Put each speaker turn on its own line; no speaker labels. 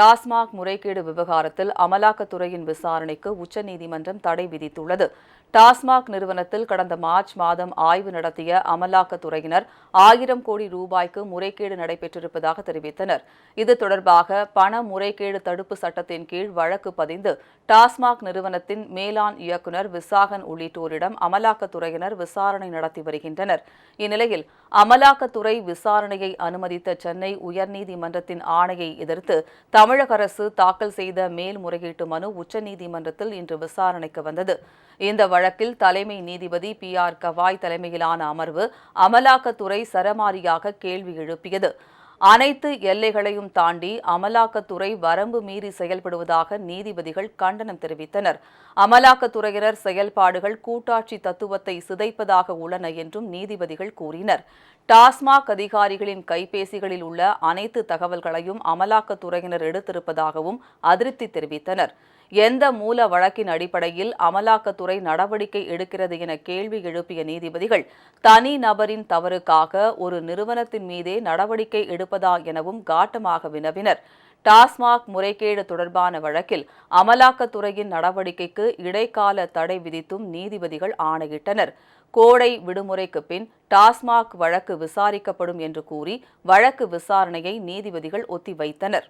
டாஸ்மாக் முறைகேடு விவகாரத்தில் அமலாக்கத்துறையின் விசாரணைக்கு உச்சநீதிமன்றம் தடை விதித்துள்ளது. டாஸ்மாக் நிறுவனத்தில் கடந்த மார்ச் மாதம் ஆய்வு நடத்திய அமலாக்கத்துறையினர் ஆயிரம் கோடி ரூபாய்க்கு முறைகேடு நடைபெற்றிருப்பதாக தெரிவித்தனர். இது தொடர்பாக பண முறைகேடு தடுப்பு சட்டத்தின் கீழ் வழக்கு பதிந்து டாஸ்மாக் நிறுவனத்தின் மேலாண் இயக்குநர் விசாகன் உள்ளிட்டோரிடம் அமலாக்கத்துறையினர் விசாரணை நடத்தி வருகின்றனர். இந்நிலையில் அமலாக்கத்துறை விசாரணையை அனுமதித்த சென்னை உயர்நீதிமன்றத்தின் ஆணையை எதிர்த்து தமிழக அரசு தாக்கல் செய்த மேல்முறையீட்டு மனு உச்சநீதிமன்றத்தில் இன்று விசாரணைக்கு வந்தது. இந்த வழக்கில் தலைமை நீதிபதி பி. ஆர். கவாய் தலைமையிலான அமர்வு அமலாக்கத்துறை சரமாரியாக கேள்வி எழுப்பியது. அனைத்து எல்லைகளையும் தாண்டி அமலாக்கத்துறை வரம்பு மீறி செயல்படுவதாக நீதிபதிகள் கண்டனம் தெரிவித்தனர். அமலாக்கத்துறையினர் செயல்பாடுகள் கூட்டாட்சி தத்துவத்தை சிதைப்பதாக உள்ளன என்றும் நீதிபதிகள் கூறினர். டாஸ்மாக் அதிகாரிகளின் கைபேசிகளில் உள்ள அனைத்து தகவல்களையும் அமலாக்கத்துறையினர் எடுத்திருப்பதாகவும் அதிருப்தி தெரிவித்தனர். எந்த மூல வழக்கின் அடிப்படையில் அமலாக்கத்துறை நடவடிக்கை எடுக்கிறது என கேள்வி எழுப்பிய நீதிபதிகள் தனி நபரின் தவறுக்காக ஒரு நிறுவனத்தின் மீதே நடவடிக்கை இருப்பதா எனவும் காட்டமாக வினவினர். டாஸ்மாக் முறைகேடு தொடர்பான வழக்கில் அமலாக்கத்துறையின் நடவடிக்கைக்கு இடைக்கால தடை விதித்தும் நீதிபதிகள் ஆணையிட்டனர். கோடை விடுமுறைக்கு பின் டாஸ்மாக் வழக்கு விசாரிக்கப்படும் என்று கூறி வழக்கு விசாரணையை நீதிபதிகள் ஒத்திவைத்தனர்.